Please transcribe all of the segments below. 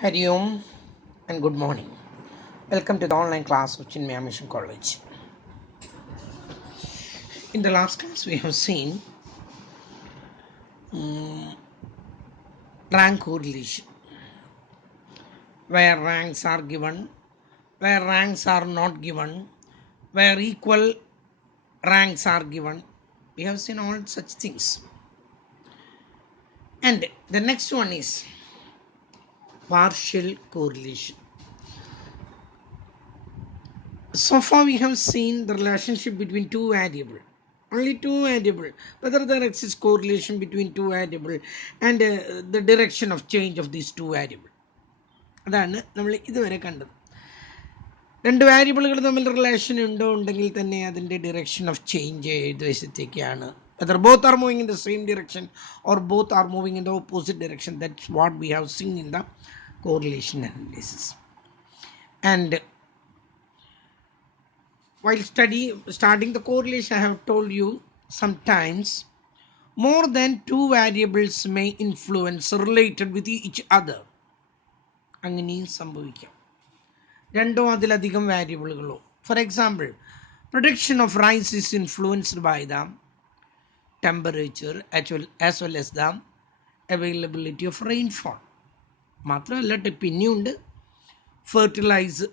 Hari Om and good morning. Welcome to the online class of Mcom College. In the last class, we have seen rank correlation, where ranks are given, where ranks are not given, where equal ranks are given. We have seen all such things. And the next one is partial correlation. So far, we have seen the relationship between two variables. Only two variables. Whether there exists correlation between two variables and the direction of change of these two variables. അതാണ് നമ്മൾ ഇതുവരെ കണ്ടത്. രണ്ട് വേരിയബിളുകൾ തമ്മിൽ relation ഉണ്ടെങ്കിൽ തന്നെ അതിൻ്റെ ഡിറക്ഷൻ ഓഫ് ചേഞ്ച് ഏത് വശത്തേക്കാണ്. Whether both are moving in the same direction or both are moving in the opposite direction. That's what we have seen in the correlation analysis. And while starting the correlation, I have told you sometimes more than two variables may influence related with each other. അങ്ങനെയും സംഭവിക്കാം. രണ്ടോ അതിലധികം വേരിയബിളുകളോ. For example, prediction of rise is influenced by the temperature as well as the availability of rainfall. മാത്രമല്ല പിന്നെയുണ്ട് fertilizer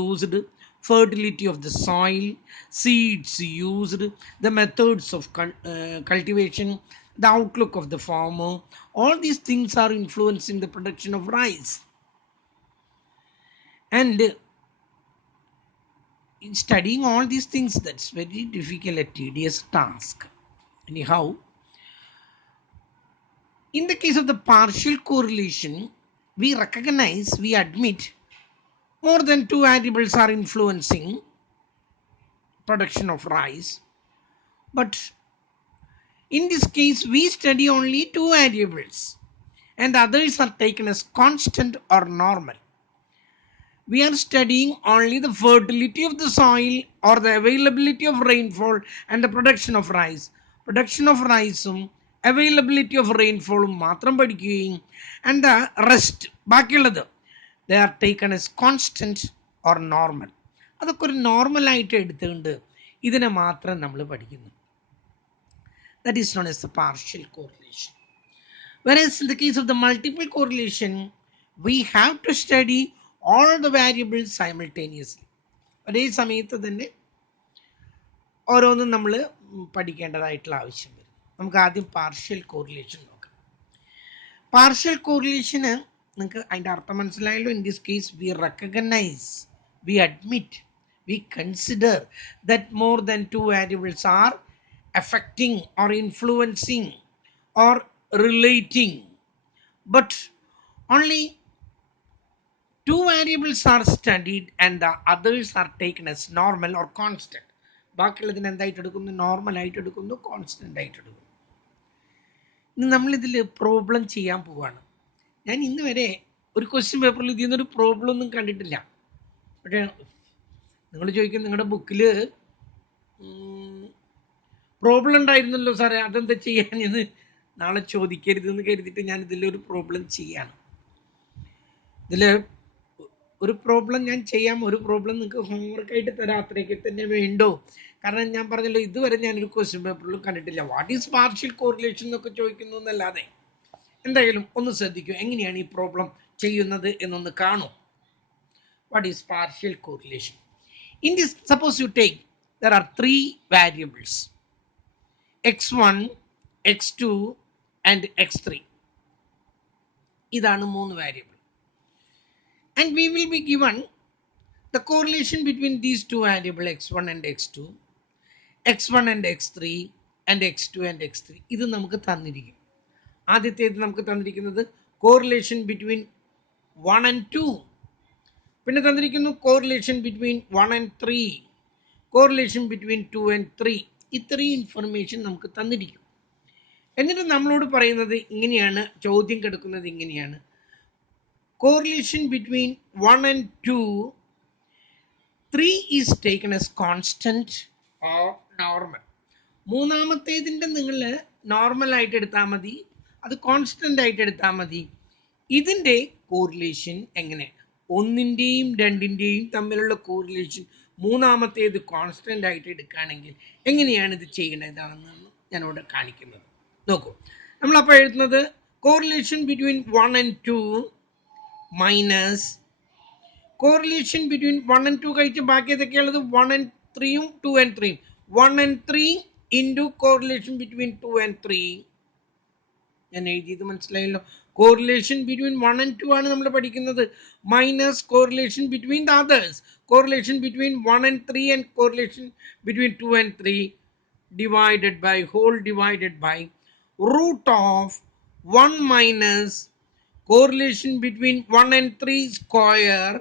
used, fertility of the soil, seeds used, the methods of cultivation, the outlook of the farmer. All these things are influencing the production of rice. And in studying all these things, that's very difficult, a tedious task. Anyhow, in the case of the partial correlation, we recognize, we admit more than two variables are influencing production of rice, but in this case we study only two variables and others are taken as constant or normal. We are studying only the fertility of the soil or the availability of rainfall and the production of rice. Production of rice, availability of rainfall മാത്രം പഠിക്കുകയും and the rest ബാക്കിയുള്ളത് they are taken as constant or normal. അതൊക്കെ ഒരു നോർമലായിട്ട് എടുത്തുകൊണ്ട് ഇതിനെ മാത്രം നമ്മൾ പഠിക്കുന്നു. That is known as the partial correlation. Whereas in the case of the multiple correlation, we have to study all the variables simultaneously. ഒരേ സമയത്ത് തന്നെ ഓരോന്നും നമ്മൾ പഠിക്കേണ്ടതായിട്ടുള്ള ആവശ്യം വരും. നമുക്ക് ആദ്യം പാർഷ്യൽ കോറിലേഷൻ നോക്കാം. പാർഷ്യൽ കോറിലേഷന് നിങ്ങൾക്ക് അതിൻ്റെ അർത്ഥം മനസ്സിലായല്ലോ. In this case we recognise, we admit, we consider that more than two variables are affecting or influencing or relating, but only two variables are studied and the others are taken as normal or constant. ബാക്കിയുള്ളതിന് എന്തായിട്ട് എടുക്കുന്നു? Normal ആയിട്ട് എടുക്കുന്നു, constant ആയിട്ട് എടുക്കുന്നു. ഇനി നമ്മളിതിൽ problem ചെയ്യാൻ പോവാണ്. ഞാൻ ഇന്ന് വരെ ഒരു ക്വസ്റ്റ്യൻ പേപ്പറിൽ ഇതിൽ നിന്നൊരു പ്രോബ്ലം ഒന്നും കണ്ടിട്ടില്ല. പക്ഷേ നിങ്ങൾ ചോദിക്കും, നിങ്ങളുടെ ബുക്കിൽ പ്രോബ്ലം ഉണ്ടായിരുന്നല്ലോ സാറേ, അതെന്താ ചെയ്യാൻ എന്ന് നാളെ ചോദിക്കരുതെന്ന് കരുതിയിട്ട് ഞാൻ ഇതിലൊരു പ്രോബ്ലം ചെയ്യാണ്. ഇതിൽ ഒരു പ്രോബ്ലം ഞാൻ ചെയ്യാം, ഒരു പ്രോബ്ലം നിങ്ങൾക്ക് ഹോംവർക്കായിട്ട് തരാം, അത്രയൊക്കെ തന്നെ വേണ്ടോ. കാരണം ഞാൻ പറഞ്ഞല്ലോ, ഇതുവരെ ഞാനൊരു ക്വസ്റ്റ്യൻ പേപ്പറിലും കണ്ടിട്ടില്ല. വാട്ട് ഈസ് പാർഷ്യൽ കോറിലേഷൻ എന്നൊക്കെ ചോദിക്കുന്നു എന്നല്ലാതെ. എന്തായാലും ഒന്ന് ശ്രദ്ധിക്കൂ, എങ്ങനെയാണ് ഈ പ്രോബ്ലം ചെയ്യുന്നത് എന്നൊന്ന് കാണൂ. What is partial correlation? In this, suppose you take, there are three variables, x1, x2 and x3. ഇതാണ് മൂന്ന് variable. And we will be given the correlation between these two variables, x1 and x2, x1 and x3 and x2 and x3. ഇത് നമുക്ക് തന്നിരിക്കും. ആദ്യത്തേത് നമുക്ക് തന്നിരിക്കുന്നത് correlation between 1 and 2. പിന്നെ തന്നിരിക്കുന്നു correlation between 1 and 3, correlation between 2 and 3. ഇത്രയും information നമുക്ക് തന്നിരിക്കും. എന്നിട്ട് നമ്മളോട് പറയുന്നത് ഇങ്ങനെയാണ്, ചോദ്യം കിടക്കുന്നത് ഇങ്ങനെയാണ്: correlation between 1 and 2, 3 is taken as constant or normal. മൂന്നാമത്തേതിൻ്റെ നിങ്ങൾ നോർമൽ ആയിട്ട് എടുത്താൽ മതി, അത് കോൺസ്റ്റന്റ് ആയിട്ട് എടുത്താൽ മതി. ഇതിൻ്റെ കോറിലേഷൻ എങ്ങനെ? ഒന്നിൻ്റെയും രണ്ടിൻ്റെയും തമ്മിലുള്ള കോറിലേഷൻ മൂന്നാമത്തേത് കോൺസ്റ്റൻ്റ് ആയിട്ട് എടുക്കുകയാണെങ്കിൽ എങ്ങനെയാണ് ഇത് ചെയ്യേണ്ടതാണെന്ന് ഞാനിവിടെ കാണിക്കുന്നത്. നോക്കൂ, നമ്മളപ്പോൾ എഴുതുന്നത് correlation between 1 and 2 minus correlation between 1 and 2 കഴിച്ച് ബാക്കി ഏതൊക്കെയുള്ളത് 1 and 3ഉം 2 and 3ഉം 1 and 3 into correlation between 2 and 3. ഞാൻ എഴുതിയത് മനസ്സിലായല്ലോ. കോറിലേഷൻ ബിറ്റ്വീൻ 1 and 2 ആണ് നമ്മൾ പഠിക്കുന്നത്. Minus correlation between the others, correlation between 1 and 3 and correlation between 2 and 3 divided by whole divided by root of 1 minus correlation between 1 and 3 square,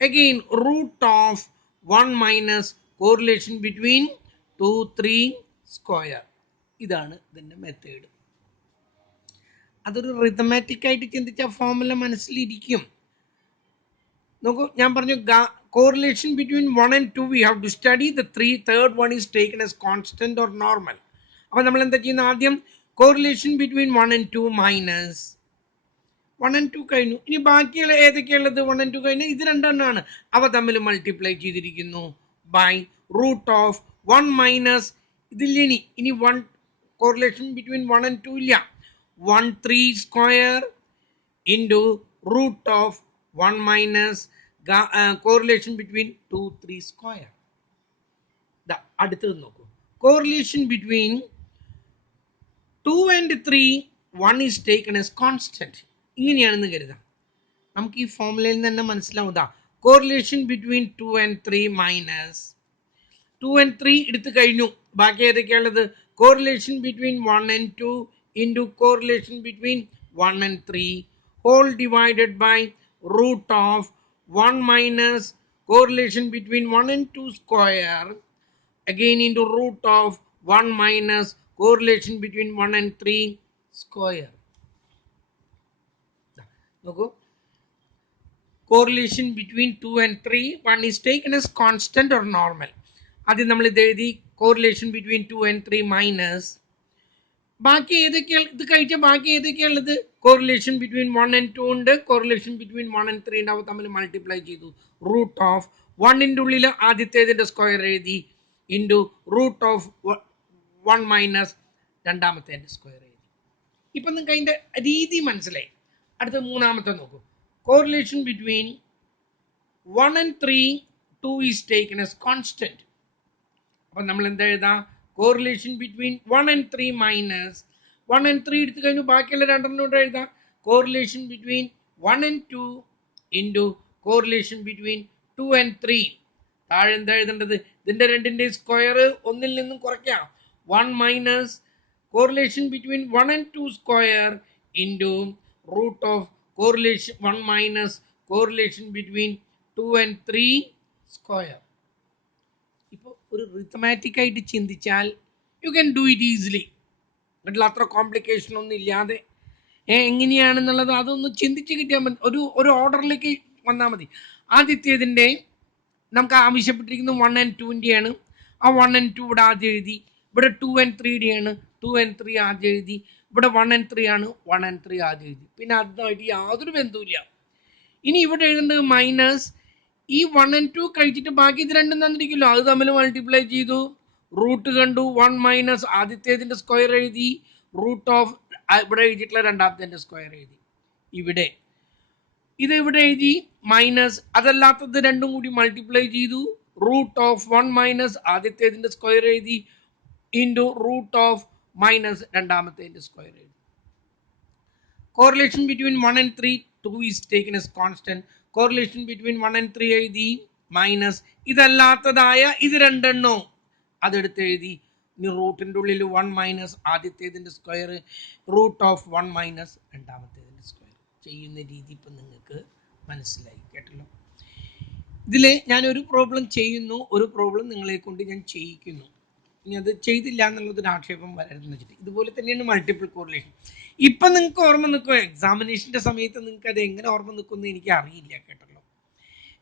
again root of 1 minus correlation between 2 3 square. ഇതാണ് ഇതിൻ്റെ method. അതൊരു റിതമാറ്റിക് ആയിട്ട് ചിന്തിച്ച formula മനസ്സിലിരിക്കും. നോക്കൂ, ഞാൻ പറഞ്ഞു correlation between 1 and 2 we have to study. The third one is taken as constant or normal. അപ്പോൾ നമ്മൾ എന്താ ചെയ്യുന്നത്? ആദ്യം correlation between 1 and 2 minus 1 and 2 കഴിഞ്ഞു. ഇനി ബാക്കിയുള്ള ഏതൊക്കെയുള്ളത്? 1 and 2 കഴിഞ്ഞാൽ ഇത് രണ്ടെണ്ണമാണ്. അവ തമ്മിൽ മൾട്ടിപ്ലൈ ചെയ്തിരിക്കുന്നു ബൈ റൂട്ട് ഓഫ് 1 മൈനസ് ഇതില്ല. ഇനി 1 കോറിലേഷൻ ബിറ്റ്വീൻ 1 and 2 ഇല്ല. 1 3 square into root of 1 minus correlation between 2 3 square. അടുത്തത് നോക്കൂ, correlation between 2 and 3 1 is taken as constant. ഇങ്ങനെയാണെന്ന് കരുതാം. നമുക്ക് ഈ ഫോർമുലയിൽ നിന്ന് തന്നെ മനസ്സിലാവുക. Correlation between 2 and 3 minus 2 and 3 എടുത്തു കഴിഞ്ഞു. ബാക്കി ഏതൊക്കെയുള്ളത്? Correlation between 1 and 2 into correlation between 1 and 3 whole divided by root of 1 minus correlation between 1 and 2 square, again into root of 1 minus correlation between 1 and 3 square. നോക്കൂ, correlation between 2 and 3 one is taken as constant or normal. ആദ്യം നമ്മൾ ഇത് എഴുതി correlation between 2 and 3 minus ബാക്കി ഏതൊക്കെയാണ്? ഇത് കഴിച്ച ബാക്കി ഏതൊക്കെയുള്ളത്? കോറിലേഷൻ ബിറ്റ്വീൻ 1 and 2 ഉണ്ട്, കോറിലേഷൻ ബിറ്റ്വീൻ 1 and 3 ഉണ്ട്. അവ തമ്മിൽ മൾട്ടിപ്ലൈ ചെയ്തു. റൂട്ട് ഓഫ് 1ൻ്റെ ഉള്ളിൽ ആദ്യത്തേതിൻ്റെ സ്ക്വയർ എഴുതി ഇൻറ്റു റൂട്ട് ഓഫ് 1 മൈനസ് രണ്ടാമത്തേൻ്റെ സ്ക്വയർ എഴുതി. ഇപ്പം നിങ്ങൾക്ക് അതിൻ്റെ രീതി മനസ്സിലായി. അടുത്ത മൂന്നാമത്തെ നോക്കൂ, correlation between 1 and 3 2 is taken as constant. അപ്പം നമ്മൾ എന്താ എഴുതാം? Correlation between 1 and 3 minus 1 and 3 എടുത്തു കഴിഞ്ഞു. ബാക്കിയുള്ള രണ്ടെണ്ണോട് എഴുതാം. Correlation between 1 and 2 into correlation between 2 and 3. താഴെ എന്താ എഴുതേണ്ടത്? ഇതിൻ്റെ രണ്ടിൻ്റെ സ്ക്വയർ ഒന്നിൽ നിന്നും കുറയ്ക്കാം. 1 minus correlation between 1 and 2 square into root of correlation 1 minus correlation between 2 and 3 square. ഇപ്പോൾ ഒരു റിത്തമാറ്റിക് ആയിട്ട് ചിന്തിച്ചാൽ you can do it easily. വീട്ടിൽ അത്ര കോംപ്ലിക്കേഷൻ ഒന്നും ഇല്ലാതെ എങ്ങനെയാണെന്നുള്ളത് അതൊന്ന് ചിന്തിച്ച് കിട്ടിയാൽ മതി. ഒരു ഓർഡറിലേക്ക് വന്നാൽ മതി. ആദ്യത്തേതിൻ്റെ നമുക്ക് ആവശ്യപ്പെട്ടിരിക്കുന്നത് 1 and 2ൻ്റെയാണ്. ആ 1 and 2 ഇവിടെ ആദ്യം എഴുതി. ഇവിടെ 2 and 3യുടെയാണ്. 2 and 3 ആദ്യം എഴുതി. ഇവിടെ 1 and 3 ആണ്. 1 and 3 ആദ്യം എഴുതി. പിന്നെ അതുമായിട്ട് യാതൊരു ബന്ധവുമില്ല. ഇനി ഇവിടെ എഴുതേണ്ടത് മൈനസ് ഈ 1 and 2 കഴിച്ചിട്ട് ബാക്കി ഇത് രണ്ടും തന്നിരിക്കുമല്ലോ, അത് തമ്മിൽ മൾട്ടിപ്ലൈ ചെയ്തു. റൂട്ട് കണ്ടു. 1 മൈനസ് ആദ്യത്തേതിൻ്റെ സ്ക്വയർ എഴുതി. റൂട്ട് ഓഫ് ഇവിടെ എഴുതിയിട്ടുള്ള രണ്ടാമത്തേതിൻ്റെ സ്ക്വയർ എഴുതി. ഇവിടെ ഇത് ഇവിടെ എഴുതി. മൈനസ് അതല്ലാത്തത് രണ്ടും കൂടി മൾട്ടിപ്ലൈ ചെയ്തു. റൂട്ട് ഓഫ് 1 മൈനസ് ആദ്യത്തേതിൻ്റെ സ്ക്വയർ എഴുതി ഇൻറ്റു റൂട്ട് ഓഫ് മൈനസ് രണ്ടാമത്തേതിൻ്റെ സ്ക്വയർ എഴുതി. Correlation between 1 and 3 2 is taken as constant. Correlation between 1 and 3 എഴുതി. മൈനസ് ഇതല്ലാത്തതായ ഇത് രണ്ടെണ്ണോ അതെടുത്ത് എഴുതി. ഇനി റൂട്ടിൻ്റെ ഉള്ളിൽ 1 മൈനസ് ആദ്യത്തേതിൻ്റെ സ്ക്വയർ റൂട്ട് ഓഫ് 1 മൈനസ് രണ്ടാമത്തേതിൻ്റെ സ്ക്വയർ. ചെയ്യുന്ന രീതി ഇപ്പം നിങ്ങൾക്ക് മനസ്സിലായി കേട്ടല്ലോ. ഇതിൽ ഞാനൊരു പ്രോബ്ലം ചെയ്യുന്നു, ഒരു പ്രോബ്ലം നിങ്ങളെ കൊണ്ട് ഞാൻ ചെയ്യിക്കുന്നു. ഇനി അത് ചെയ്തില്ല എന്നുള്ളതൊരു ആക്ഷേപം വരരുതെന്ന് വെച്ചിട്ട് ഇതുപോലെ തന്നെയാണ് മൾട്ടിപ്പിൾ കോറിലേഷൻ. ഇപ്പം നിങ്ങൾക്ക് ഓർമ്മ നിൽക്കുമോ? എക്സാമിനേഷൻ്റെ സമയത്ത് നിങ്ങൾക്ക് അത് എങ്ങനെ ഓർമ്മ നിൽക്കുമെന്ന് എനിക്ക് അറിയില്ല കേട്ടല്ലോ.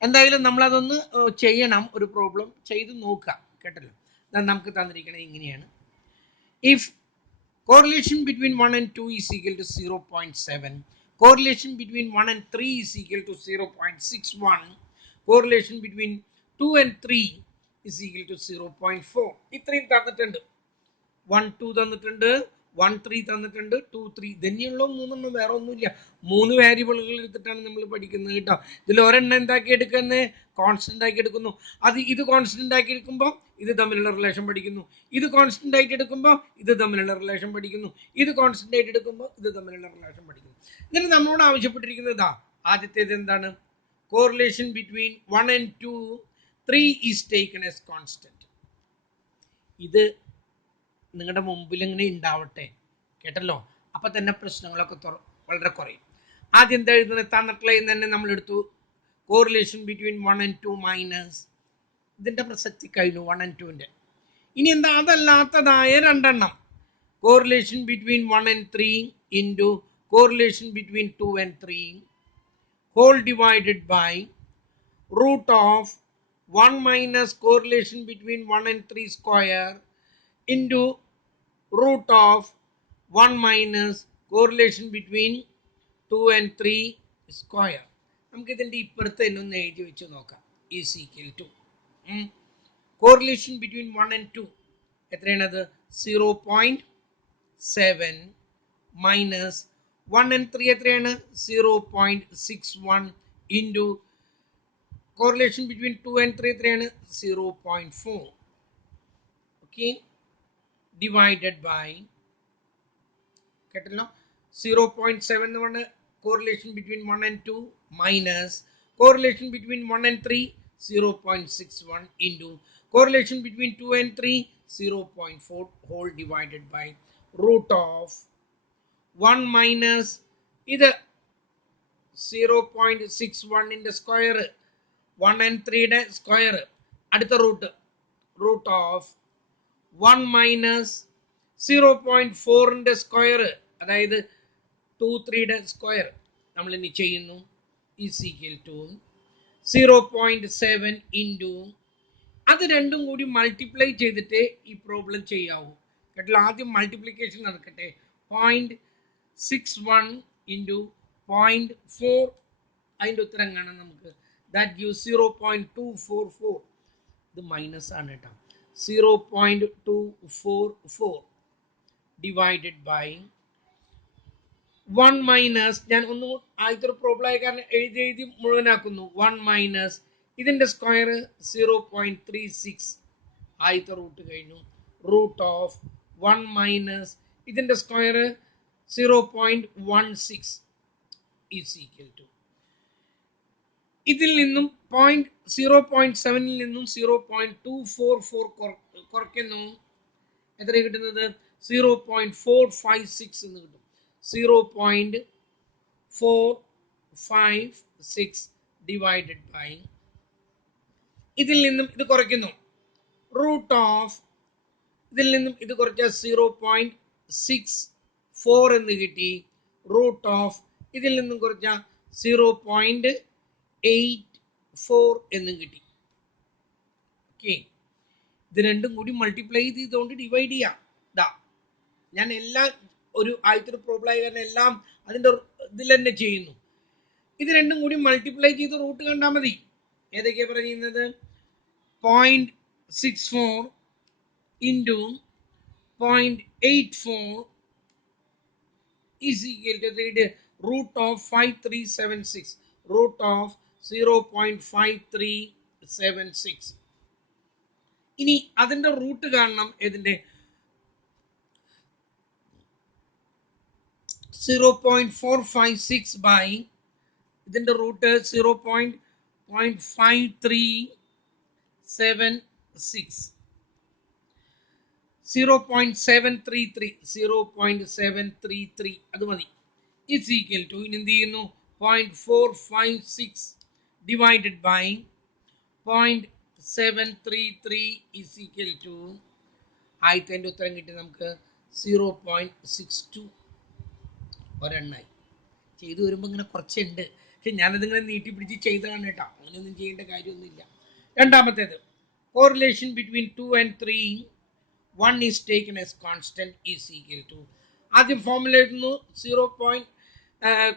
എന്തായാലും നമ്മളതൊന്ന് ചെയ്യണം. ഒരു പ്രോബ്ലം ചെയ്ത് നോക്കുക കേട്ടല്ലോ. നമുക്ക് തന്നിരിക്കുന്നത് ഇങ്ങനെയാണ്. If correlation between 1 and 2 is equal to 0.7, Correlation between 1 and 3 is equal to 0.61. Correlation between 2 and 3 is equal to 0.4. ഇത്രയും തന്നിട്ടുണ്ട്. 1 2 തന്നിട്ടുണ്ട്, 1 3 തന്നിട്ടുണ്ട്, 2 3 തന്നെയുള്ള മൂന്നെണ്ണം, വേറെ ഒന്നുമില്ല. 3 വേരിയബിളുകൾ എടുത്തിട്ടാണ് നമ്മൾ പഠിക്കുന്നത് കേട്ടോ. ഇതിൽ ഒരെണ്ണം എന്താക്കി എടുക്കുന്നത്, കോൺസ്റ്റന്റ് ആക്കി എടുക്കുന്നു. ഇത് കോൺസ്റ്റന്റ് ആക്കി എടുക്കുമ്പോൾ ഇത് തമ്മിലുള്ള റിലേഷൻ പഠിക്കുന്നു. ഇത് കോൺസ്റ്റന്റ് ആയിട്ട് എടുക്കുമ്പോൾ ഇത് തമ്മിലുള്ള റിലേഷൻ പഠിക്കുന്നു. ഇത് കോൺസ്റ്റന്റ് ആയിട്ട് എടുക്കുമ്പോൾ ഇത് തമ്മിലുള്ള റിലേഷൻ പഠിക്കുന്നു. എന്നിട്ട് നമ്മളോട് ആവശ്യപ്പെട്ടിരിക്കുന്നത് ഇതാ. ആദ്യത്തേത് എന്താണ്? Correlation between 1 and 2, 3 is taken as constant. ഇത് നിങ്ങളുടെ മുമ്പിൽ ഇങ്ങനെ ഉണ്ടാവട്ടെ കേട്ടല്ലോ. അപ്പൊ തന്നെ പ്രശ്നങ്ങളൊക്കെ വളരെ കുറയും. ആദ്യം എന്താ എഴുതുന്നത്? തന്നിട്ടുള്ള തന്നെ നമ്മൾ എടുത്തു. കോറിലേഷൻ ബിറ്റ്വീൻ 1 and 2 മൈനസ്, ഇതിന്റെ പ്രസക്തി കഴിഞ്ഞു 1 and 2ന്റെ. ഇനി എന്താ അതല്ലാത്തതായ രണ്ടെണ്ണം. Correlation between 1 and 3 into correlation between 2 and 3 whole divided by root of 1 minus correlation between 1 and 3 square into root of 1 minus correlation between 2 and 3 square. നമുക്ക് ഇതിൻ്റെ ഇപ്പുറത്ത് ഒന്ന് എഴുതി വെച്ച് നോക്കാം. Is equal to correlation between 1 and 2 എത്രയാണത്? 0.7 minus 1 and 3 എത്രയാണ്? 0.61 into correlation between 2 and 3 എത്രയാണ്? 0.4. ഓക്കെ, divided by കേട്ടല്ലോ 0.7 എന്ന് പറഞ്ഞ correlation between 1 and 2 minus correlation between 1 and 3 0.61 into correlation between 2 and 3 0.4 whole divided by root of 1 minus ഇത് 0.61ന്റെ square, 1 and 3യുടെ square, അടുത്ത റൂട്ട് ഓഫ് 1 മൈനസ് 0.4ന്റെ സ്ക്വയർ, അതായത് 2 3യുടെ സ്ക്വയർ നമ്മൾ ഇനി ചെയ്യുന്നു. ഈസ് ഈക്വൽ ടു 0.7 ഇൻറ്റു അത് രണ്ടും കൂടി മൾട്ടിപ്ലൈ ചെയ്തിട്ട് ഈ പ്രോബ്ലം ചെയ്യാവൂ കേട്ടോ. ആദ്യം മൾട്ടിപ്ലിക്കേഷൻ നടക്കട്ടെ. 0.61 ഇൻറ്റു 0.4, അതിൻ്റെ ഉത്തരം കാണാം നമുക്ക്. That gives 0.244. ഇത് മൈനസ് ആണ് കേട്ടോ. 0.244 divided by 1 മൈനസ്, ഞാൻ ഒന്ന് ആദ്യത്തെ ഒരു പ്രോബ്ലം ആയ കാരണം എഴുതി മുഴുവനാക്കുന്നു. 1 മൈനസ് ഇതിൻ്റെ സ്ക്വയർ 0.36, ആദ്യത്തെ റൂട്ട് കഴിഞ്ഞു. റൂട്ട് ഓഫ് 1 മൈനസ് ഇതിൻ്റെ സ്ക്വയർ 0.16 ഈസ് ഈക്വൽ ടു, ഇതിൽ നിന്നും 0.7ൽ നിന്നും 0.244 കുറയ്ക്കുന്നു. എത്ര കിട്ടുന്നത്? 0.456 എന്ന് കിട്ടും. 0.456 ഡിവൈഡഡ് ബൈ, ഇതിൽ നിന്നും ഇത് കുറയ്ക്കുന്നു. റൂട്ട് ഓഫ് ഇതിൽ നിന്നും ഇത് കുറച്ചാൽ 0.64 എന്ന് കിട്ടി. റൂട്ട് ഓഫ് ഇതിൽ നിന്നും കുറച്ചാൽ 0.84 എന്നും കിട്ടി. ഓക്കെ, ഇത് രണ്ടും കൂടി മൾട്ടിപ്ലൈ ചെയ്തുകൊണ്ട് ഡിവൈഡ് ചെയ്യാം. ഇതാ ഞാൻ എല്ലാം ഒരു ആദ്യത്തെ പ്രോബ്ലം ആയ കാരണം എല്ലാം അതിൻ്റെ ഇതിൽ തന്നെ ചെയ്യുന്നു. ഇത് രണ്ടും കൂടി മൾട്ടിപ്ലൈ ചെയ്ത് റൂട്ട് കണ്ടാൽ മതി. ഏതൊക്കെയാണ് പറയുന്നത്? 0.64 into 0.84 is equal to root of 5376, root of 0.5376. ഇനി അതിന്റെ റൂട്ട് കാണണം. ഏതിന്റെ? 0.456 ബൈ ഇതിന്റെ റൂട്ട് 0.5376, 0.733 അത് മതി. ഇസ് ഈക്വൽ ടു, ഇനി എന്ത് ചെയ്യുന്നു? 0.456 divided by 0.733 is equal to, ആദ്യത്തെ ഉത്തരം കിട്ടി നമുക്ക് 0.62. ഒരെണ്ണായി. ചെയ്തു വരുമ്പോൾ ഇങ്ങനെ കുറച്ചുണ്ട്, പക്ഷെ ഞാനതിങ്ങനെ നീട്ടിപ്പിടിച്ച് ചെയ്തതാണ് കേട്ടോ. അങ്ങനെയൊന്നും ചെയ്യേണ്ട കാര്യമൊന്നുമില്ല. രണ്ടാമത്തേത്, correlation between 2 and 3 1 is taken as constant is equal to, ആദ്യം ഫോർമുല എഴുതുന്നു.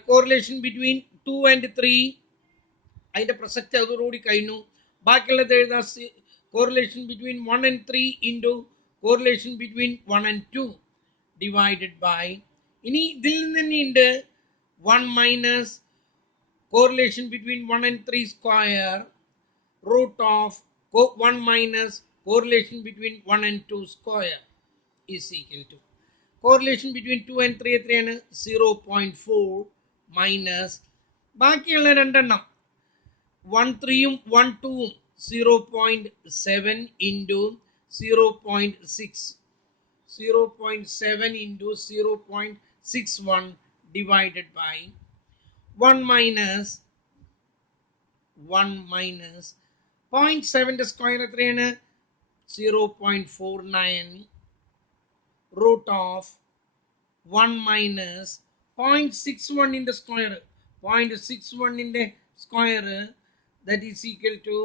correlation between 2 and 3 അതിൻ്റെ പ്രസക്തി അതോടുകൂടി കഴിഞ്ഞു. ബാക്കിയുള്ളത് എഴുതാം. Correlation between 1 and 3 into correlation between 1 and 2 divided by, ഇനി ഇതിൽ നിന്ന് തന്നെയുണ്ട് 1 minus correlation between 1 and 3 square root of 1 minus correlation between 1 and 2 square is equal to correlation between 2 and 3 എത്രയാണ് 0.4 മൈനസ് ബാക്കിയുള്ള രണ്ടെണ്ണം 1 3ഉം 1 2ഉം 0.7 into 0.6 0.7 into 0.61 divided by 1 minus 0.7 square എത്രയാണ് 0.49 root of 1 minus 0.61 in the square 0.61 in the square that is equal to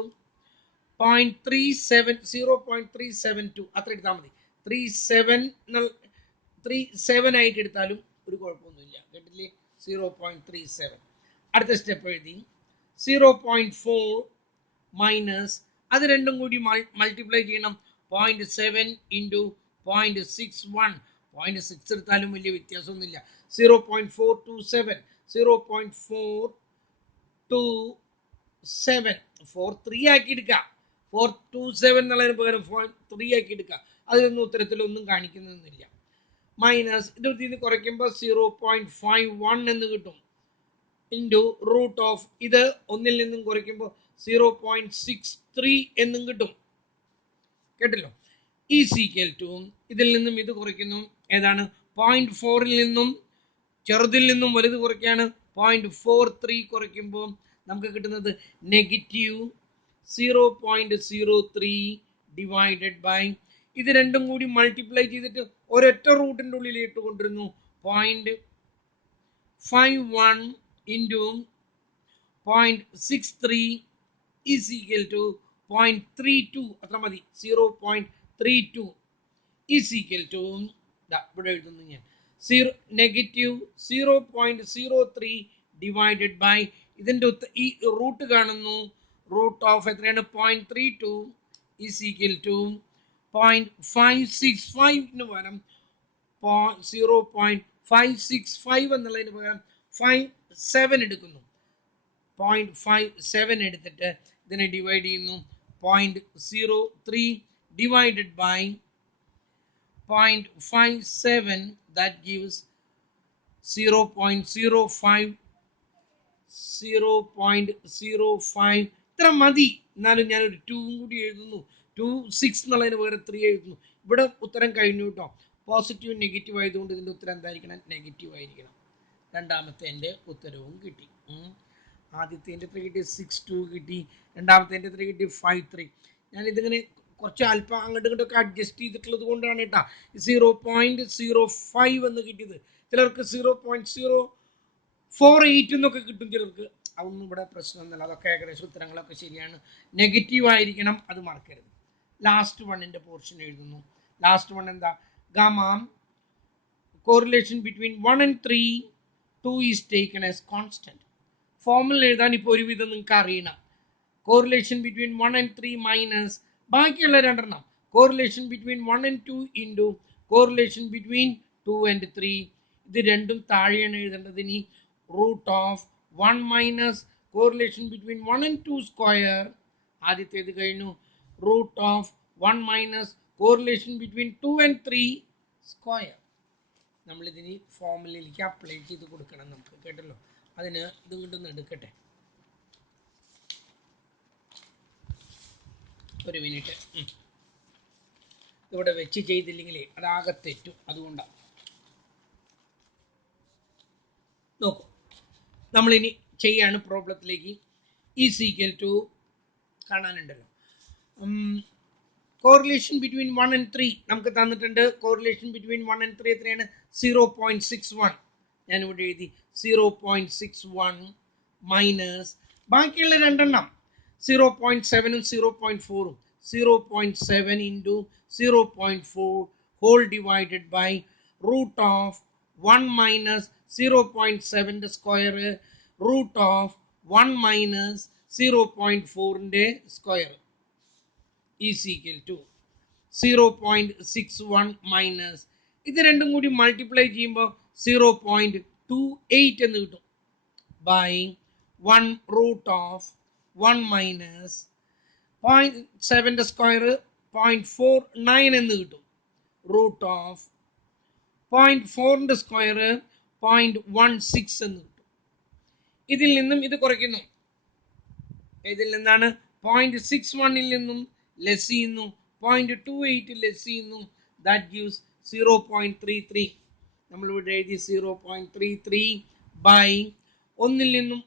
0.372 അത്ര എടുത്താൽ മതി. 37 ആയിട്ട് എടുത്താലും ഒരു കുഴപ്പമൊന്നുമില്ല, കേട്ടില്ലേ? 0.37. അടുത്ത സ്റ്റെപ്പ് എഴുതി 0.4 മൈനസ് അത് രണ്ടും കൂടി മൾട്ടിപ്ലൈ ചെയ്യണം. 0.7 ഇൻറ്റു 0.61 0.6 എടുത്താലും വലിയ വ്യത്യാസമൊന്നുമില്ല. 0.427 0.427 43 ആക്കി എടുക്കാം. 427 എന്നുള്ളതിന് പകരം 3 ആക്കി എടുക്കുക. അതിലൊന്നും ഉത്തരത്തിലൊന്നും കാണിക്കുന്നൊന്നുമില്ല. മൈനസ് ഇത് ഇതിന് കുറയ്ക്കുമ്പോൾ 0.51 എന്ന് കിട്ടും ഇൻറ്റു റൂട്ട് ഓഫ് ഇത് ഒന്നിൽ നിന്നും കുറയ്ക്കുമ്പോൾ 0.63 എന്നും കിട്ടും, കേട്ടല്ലോ? ഈസ് ഈക്വൽ ടു ഇതിൽ നിന്നും ഇത് കുറയ്ക്കുന്നു. ഏതാണ് 0.4ൽ നിന്നും ചെറുതിൽ നിന്നും വലുത് കുറയ്ക്കുകയാണ്. 0.43 കുറയ്ക്കുമ്പോൾ നമുക്ക് കിട്ടുന്നത് നെഗറ്റീവ് 0.03 ഡിവൈഡഡ് ബൈ ഇത് രണ്ടും കൂടി മൾട്ടിപ്ലൈ ചെയ്തിട്ട് ഒരൊറ്റ റൂട്ടിൻ്റെ ഉള്ളിൽ ഇട്ട് കൊണ്ടിരുന്നു. 0.51 ഇൻറ്റു 0.63 ഈസ് ഈക്വൽ ടു 0.32 അത്ര മതി. 0.32 ഈസ് ഈക്വൽ ടു ഇവിടെ എഴുതുന്നു ഞാൻ നെഗറ്റീവ് 0.03 ഡിവൈഡഡ് ബൈ ഇതിൻ്റെ ഈ റൂട്ട് കാണുന്നു. റൂട്ട് ഓഫ് എത്രയാണ് 0.32 ഈസ് ഈക്വൽ ടു 0.565 പകരം 0.565 എന്നുള്ളതിന് പകരം 57 എടുക്കുന്നു. 0.57 എടുത്തിട്ട് ഇതിനെ ഡിവൈഡ് ചെയ്യുന്നു. 0.03 ഡിവൈഡഡ് ബൈ 0.57 that gives 0.05 ഇത്ര മതി. എന്നാലും ഞാനൊരു 2 കൂടി എഴുതുന്നു. 26 എന്നുള്ളതിന് പകരം 3 എഴുതുന്നു. ഇവിടെ ഉത്തരം കഴിഞ്ഞു കേട്ടോ. പോസിറ്റീവ് നെഗറ്റീവ് ആയതുകൊണ്ട് ഇതിൻ്റെ ഉത്തരം എന്തായിരിക്കണം? നെഗറ്റീവ് ആയിരിക്കണം. രണ്ടാമത്തെ എൻ്റെ ഉത്തരവും കിട്ടി. ആദ്യത്തെ എൻ്റെ 3 കിട്ടി 6.2 കിട്ടി. രണ്ടാമത്തെ എൻ്റെ 3 കിട്ടി 5.3. ഞാനിതിങ്ങനെ കുറച്ച് അല്പം അങ്ങോട്ടും ഇങ്ങോട്ടൊക്കെ അഡ്ജസ്റ്റ് ചെയ്തിട്ടുള്ളത് കൊണ്ടാണ് കേട്ടോ 0.05 എന്ന് കിട്ടിയത്. ചിലർക്ക് 0.048 എന്നൊക്കെ കിട്ടും ചിലർക്ക്. അതൊന്നും ഇവിടെ പ്രശ്നമൊന്നുമില്ല. അതൊക്കെ ഏകദേശം ഉത്തരങ്ങളൊക്കെ ശരിയാണ്. നെഗറ്റീവ് ആയിരിക്കണം, അത് മറക്കരുത്. ലാസ്റ്റ് വണ്ണിൻ്റെ പോർഷൻ എഴുതുന്നു. ലാസ്റ്റ് വൺ എന്താ? Gamma correlation between 1 and 3 2 is taken as constant. Formula എഴുതാൻ ഇപ്പോൾ ഒരുവിധം നിങ്ങൾക്ക് അറിയണം. കോറിലേഷൻ ബിറ്റ്വീൻ 1 and 3 മൈനസ് ബാക്കിയുള്ള രണ്ടെണ്ണം correlation between 1 and 2 into correlation between 2 and 3. ഇത് രണ്ടും താഴെയാണ് എഴുതേണ്ടത്. ഇനി root of 1 minus correlation between 1 and 2 square. ആദ്യത്തേത് കഴിഞ്ഞു. Root of 1 minus correlation between 2 and 3 square. നമ്മളിതിന് ഫോർമുലയിലേക്ക് അപ്ലൈ ചെയ്ത് കൊടുക്കണം നമുക്ക്, കേട്ടല്ലോ? അതിന് ഇത് കൊണ്ടൊന്ന് എടുക്കട്ടെ, ഒരു മിനിറ്റ്. ഇവിടെ വെച്ച് ചെയ്തില്ലെങ്കിലേ അതാകെ തെറ്റും, അതുകൊണ്ടാണ്. നോക്കൂ, നമ്മളിനി ചെയ്യാണ് പ്രോബ്ലത്തിലേക്ക്. ഈസ് ഈക്വൽ ടു കാണാനുണ്ടല്ലോ. കോറിലേഷൻ ബിറ്റ്വീൻ 1 and 3 നമുക്ക് തന്നിട്ടുണ്ട്. കോറിലേഷൻ ബിറ്റ്വീൻ 1 and 3 എത്രയാണ്? 0.61. ഞാനിവിടെ എഴുതി 0.61 മൈനസ് ബാക്കിയുള്ള രണ്ടെണ്ണം 0.7ഉം 0.4ഉം 0.7 into 0.4 whole divided by root of 1 minus 0.7 square root of 1 minus 0.4 square is equal to 0.61 minus ഇത് രണ്ടും കൂടി മൾട്ടിപ്ലൈ ചെയ്യുമ്പോൾ 0.28 എന്ന് കിട്ടും by 1 root of 1 minus 0.7 square 0.49 എന്ന് കിട്ടും root of 0.4 സ്ക്വയർ 0.16 എന്ന് കിട്ടും. ഇതിൽ നിന്നും ഇത് കുറയ്ക്കുന്നു. ഇതിൽ നിന്നാണ് 0.61 നിന്നും ലെസ് ചെയ്യുന്നു, 0.28 ലെസ് ചെയ്യുന്നു. That gives 0.33. നമ്മളിവിടെ എഴുതി 0.33 ബൈ ഒന്നിൽ നിന്നും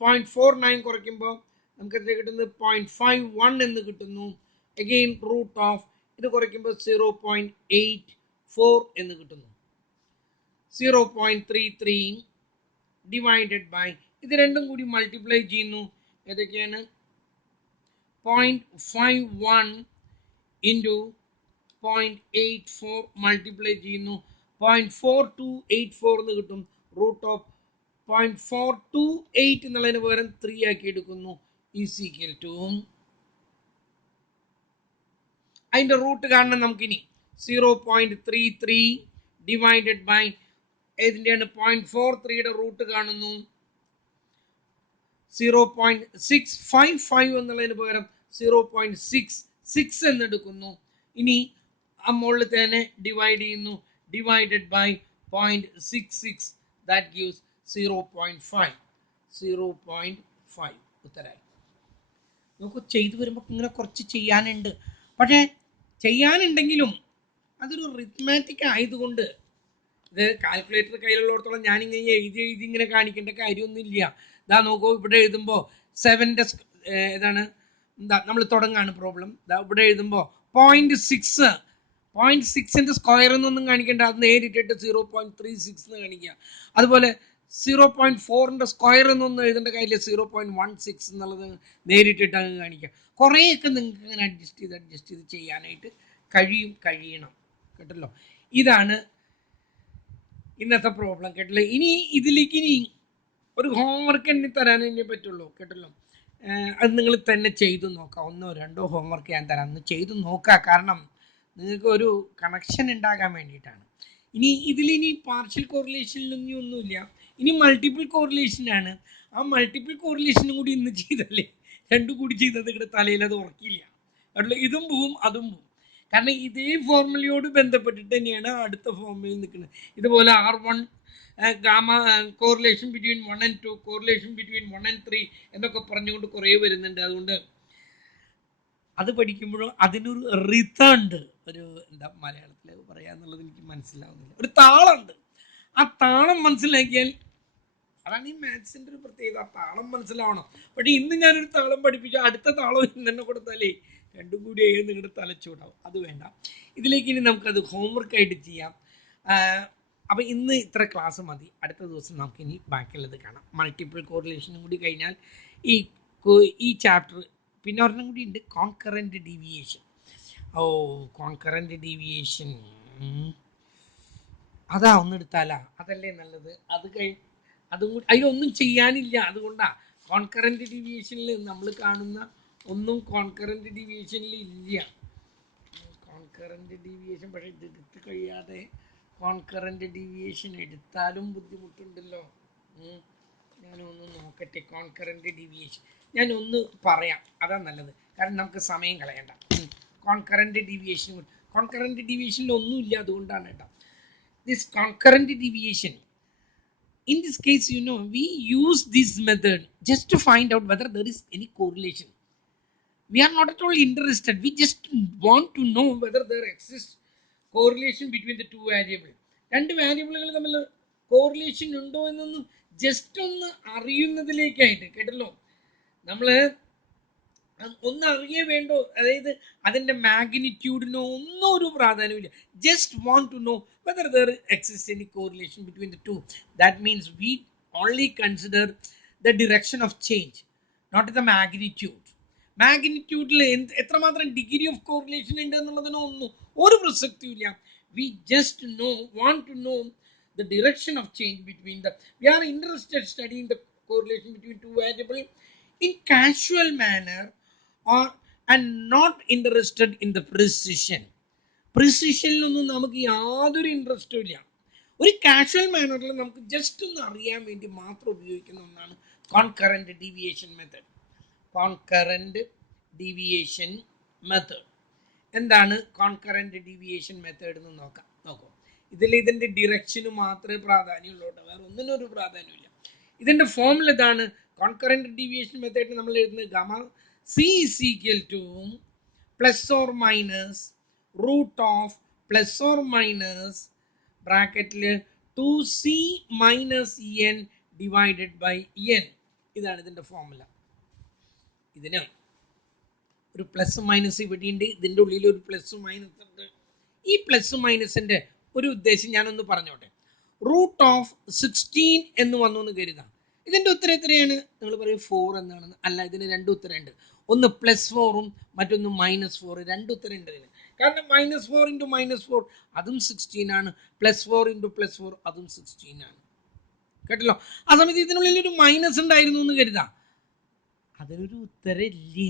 0.49 കുറയ്ക്കുമ്പോൾ നമുക്ക് എത്ര കിട്ടുന്നത് 0.51 എന്ന് കിട്ടുന്നു. അഗെയിൻ റൂട്ട് ഓഫ് ഇത് കുറയ്ക്കുമ്പോൾ 0.84 എന്ന് കിട്ടുന്നു. 0.33 ഡിവൈഡഡ് ബൈ ഇത് രണ്ടും കൂടി മൾട്ടിപ്ലൈ ചെയ്യുന്നു. ഏതൊക്കെയാണ് 0.51 ഇൻറ്റു 0.84 മൾട്ടിപ്ലൈ ചെയ്യുന്നു. 0.4284 എന്ന് കിട്ടും. റൂട്ട് ഓഫ് 0.428 എന്നുള്ളതിന് പകരം 3 ആക്കി എടുക്കുന്നു. ഈസ് ഈക്വൽ ടു അതിൻ്റെ റൂട്ട് കാണണം നമുക്കിനി 0.33 ഡിവൈഡഡ് ബൈ ഏതിൻ്റെയാണ് 0.43യുടെ റൂട്ട് കാണുന്നു. 0.655 എന്നുള്ളതിന് പകരം 0.66 എന്നെടുക്കുന്നു. ഇനി ആ മുകളിൽ തന്നെ ഡിവൈഡ് ചെയ്യുന്നു. ഡിവൈഡഡ് ബൈ 0.66 ദാറ്റ് ഗീവ്സ് 0.5 ഉത്തരായി. നമുക്ക് ചെയ്തു വരുമ്പോൾ ഇങ്ങനെ കുറച്ച് ചെയ്യാനുണ്ട്. പക്ഷേ ചെയ്യാനുണ്ടെങ്കിലും അതൊരു റിത്മാറ്റിക് ആയതുകൊണ്ട് ഇത് കാൽക്കുലേറ്റർ കയ്യിലുള്ളിടത്തോളം ഞാനിങ്ങനെ എഴുതി ഇങ്ങനെ കാണിക്കേണ്ട കാര്യമൊന്നുമില്ല. ഇതാ നോക്കൂ, ഇവിടെ എഴുതുമ്പോൾ 7ൻ്റെ ഏതാണ് എന്താ നമ്മൾ തുടങ്ങാണ് പ്രോബ്ലം. ഇതാ ഇവിടെ എഴുതുമ്പോൾ 0.6ൻ്റെ സ്ക്വയർ എന്നൊന്നും കാണിക്കേണ്ട, അത് നേരിട്ടിട്ട് 0.36 എന്ന് കാണിക്കുക. അതുപോലെ 0.4ൻ്റെ സ്ക്വയർ എന്നൊന്നും എഴുതേണ്ട കാര്യമില്ല, 0.16 എന്നുള്ളത് നേരിട്ടിട്ട് അങ്ങ് കാണിക്കുക. കുറേയൊക്കെ നിങ്ങൾക്ക് ഇങ്ങനെ അഡ്ജസ്റ്റ് ചെയ്ത് ചെയ്യാനായിട്ട് കഴിയണം കേട്ടല്ലോ. ഇതാണ് ഇന്നത്തെ പ്രോബ്ലം കേട്ടല്ലോ. ഇനി ഇതിലേക്ക് ഇനി ഒരു ഹോംവർക്ക് എന്നെ തരാനേ പറ്റുള്ളൂ കേട്ടല്ലോ. അത് നിങ്ങൾ തന്നെ ചെയ്തു നോക്കാം. 1-2 ഹോംവർക്ക് ഞാൻ തരാം, ഒന്ന് ചെയ്തു നോക്കുക. കാരണം നിങ്ങൾക്ക് ഒരു കണക്ഷൻ ഉണ്ടാകാൻ വേണ്ടിയിട്ടാണ്. ഇതിലിനി പാർഷ്യൽ കോറിലേഷനിലൊന്നും ഒന്നുമില്ല, ഇനി മൾട്ടിപ്പിൾ കോറിലേഷനാണ്. ആ മൾട്ടിപ്പിൾ കോറിലേഷനും കൂടി ഇന്ന് ചെയ്തല്ലേ, രണ്ടും കൂടി ചെയ്തത് ഇവിടെ തലയിൽ അത് ഉറക്കില്ല കേട്ടല്ലോ. ഇതും പോവും അതും പോവും. കാരണം ഇതേ ഫോർമുലയോട് ബന്ധപ്പെട്ടിട്ട് തന്നെയാണ് അടുത്ത ഫോർമുലയിൽ നിൽക്കുന്നത്. ഇതുപോലെ R1 gamma correlation between 1 and 2, correlation between 1 and 3 എന്നൊക്കെ പറഞ്ഞുകൊണ്ട് കുറേ വരുന്നുണ്ട്. അതുകൊണ്ട് അത് പഠിക്കുമ്പോഴും അതിനൊരു റിതം ഉണ്ട്. ഒരു എന്താ മലയാളത്തിൽ പറയാന്നുള്ളത് എനിക്ക് മനസ്സിലാവുന്നില്ല, ഒരു താളമുണ്ട്. ആ താളം മനസ്സിലാക്കിയാൽ അതാണ് ഈ മാത്സിൻ്റെ ഒരു പ്രത്യേകത. ആ താളം മനസ്സിലാവണം. പക്ഷേ ഇന്ന് ഞാനൊരു താളം പഠിപ്പിച്ചു, അടുത്ത താളം ഇന്ന് തന്നെ കൊടുത്താലേ രണ്ടും കൂടി നിങ്ങളുടെ തലച്ചൂടാവും. അത് വേണ്ട. ഇതിലേക്ക് ഇനി നമുക്കത് ഹോംവർക്കായിട്ട് ചെയ്യാം. അപ്പോൾ ഇന്ന് ഇത്ര ക്ലാസ് മതി. അടുത്ത ദിവസം നമുക്കിനി ബാക്കിയുള്ളത് കാണാം. മൾട്ടിപ്പിൾ കോറിലേഷനും കൂടി കഴിഞ്ഞാൽ ഈ ചാപ്റ്റർ പിന്നെ ഒരെണ്ണം കൂടി ഉണ്ട്, കോൺകറൻറ്റ് ഡീവിയേഷൻ. കോൺകറൻറ്റ് ഡീവിയേഷൻ അതാ ഒന്നെടുത്താലാ, അതല്ലേ നല്ലത്. അതും കൂടി അതിലൊന്നും ചെയ്യാനില്ല. അതുകൊണ്ടാണ് കോൺകറൻറ്റ് ഡീവിയേഷനിൽ നമ്മൾ കാണുന്ന ഒന്നും കോൺകറൻറ്റ് ഡീവിയേഷനിൽ ഇല്ല. കോൺകറൻറ്റ് ഡീവിയേഷൻ പക്ഷേ ഇത് എടുത്ത് കഴിയാതെ കോൺകറൻറ്റ് ഡീവിയേഷൻ എടുത്താലും ബുദ്ധിമുട്ടുണ്ടല്ലോ. ഞാനൊന്ന് നോക്കട്ടെ. കോൺകറൻറ്റ് ഡീവിയേഷൻ ഞാനൊന്ന് പറയാം, അതാ നല്ലത്. കാരണം നമുക്ക് സമയം കളയണ്ട. കോൺകറൻറ്റ് ഡീവിയേഷനിൽ ഒന്നുമില്ല, അതുകൊണ്ടാണ് കേട്ടോ. This concurrent deviation, in this case, we use this method just to find out whether there is any correlation. We are not at all interested. We just want to know whether there exists correlation between the two variables. രണ്ട് വേരിയബിളുകൾ തമ്മിൽ correlation ഉണ്ടോ എന്നൊന്ന് just ഒന്ന് അറിയുന്നതിലേക്കായിട്ട് കേട്ടല്ലോ. നമ്മൾ ഒന്ന് അറിയേ വേണ്ടോ, അതായത് അതിൻ്റെ മാഗ്നിറ്റ്യൂഡിനോ ഒന്നും ഒരു പ്രാധാന്യമില്ല. Just want to know whether there exists any correlation between the two. That means we only consider the direction of change, not the magnitude. മാഗ്നിറ്റ്യൂഡിൽ എത്രമാത്രം ഡിഗ്രി ഓഫ് കോറിലേഷൻ ഉണ്ട് എന്നുള്ളതിനോ ഒന്നും ഒരു പ്രസക്തിയില്ല. We just want to know the direction of change between the, we are interested studying the correlation between two variables in casual manner, or and not interested in the precision. പ്രിസിഷനിലൊന്നും നമുക്ക് യാതൊരു ഇൻട്രസ്റ്റും ഇല്ല. ഒരു casual മാനറിൽ നമുക്ക് just ഒന്ന് അറിയാൻ വേണ്ടി മാത്രം ഉപയോഗിക്കുന്ന ഒന്നാണ് concurrent deviation method. Concurrent deviation method. എന്താണ് കോൺകറന്റ് ഡീവിയേഷൻ മെത്തേഡ് എന്ന് നോക്കൂ. ഇതിന്റെ ഡിറക്ഷന് മാത്രമേ പ്രാധാന്യമുള്ളൂ, വേറെ ഒന്നിനും ഒരു പ്രാധാന്യമില്ല. ഇതിന്റെ ഫോമുല ഇതാണ്. കോൺകറന്റ് ഡീവിയേഷൻ മെത്തേഡ് നമ്മൾ എഴുതുന്നത് gamma C is equal to plus or minus root of plus or minus ബ്രാക്കറ്റിൽ 2c minus N divided by N. ഇതാണ് ഇതിന്റെ ഫോമുല. ഇതിന് ഒരു പ്ലസ് മൈനസ് ഇവിടെ ഉണ്ട്, ഇതിൻ്റെ ഉള്ളിൽ ഒരു പ്ലസ് മൈനസ് ഉണ്ട്. ഈ പ്ലസ് മൈനസിന്റെ ഒരു ഉദ്ദേശം ഞാനൊന്ന് പറഞ്ഞോട്ടെ. റൂട്ട് ഓഫ് 16 എന്ന് വന്നു എന്ന് കരുതാം. ഇതിന്റെ ഉത്തരം എത്രയാണ്? നിങ്ങൾ പറയും 4 എന്നാണെന്ന്. അല്ല, ഇതിന് രണ്ട് ഉത്തരമുണ്ട്. ഒന്ന് +4 മറ്റൊന്ന് -4. രണ്ട് ഉത്തരം ഉണ്ട് ഇതിന്. കാരണം -4 × -4 അതും 16 ആണ്, +4 × +4 അതും 16 ആണ്. കേട്ടല്ലോ? ആ സമയത്ത് ഇതിനുള്ളിൽ ഒരു മൈനസ് ഉണ്ടായിരുന്നു എന്ന് കരുതാം. അതിനൊരു ഉത്തരം ഇല്ല.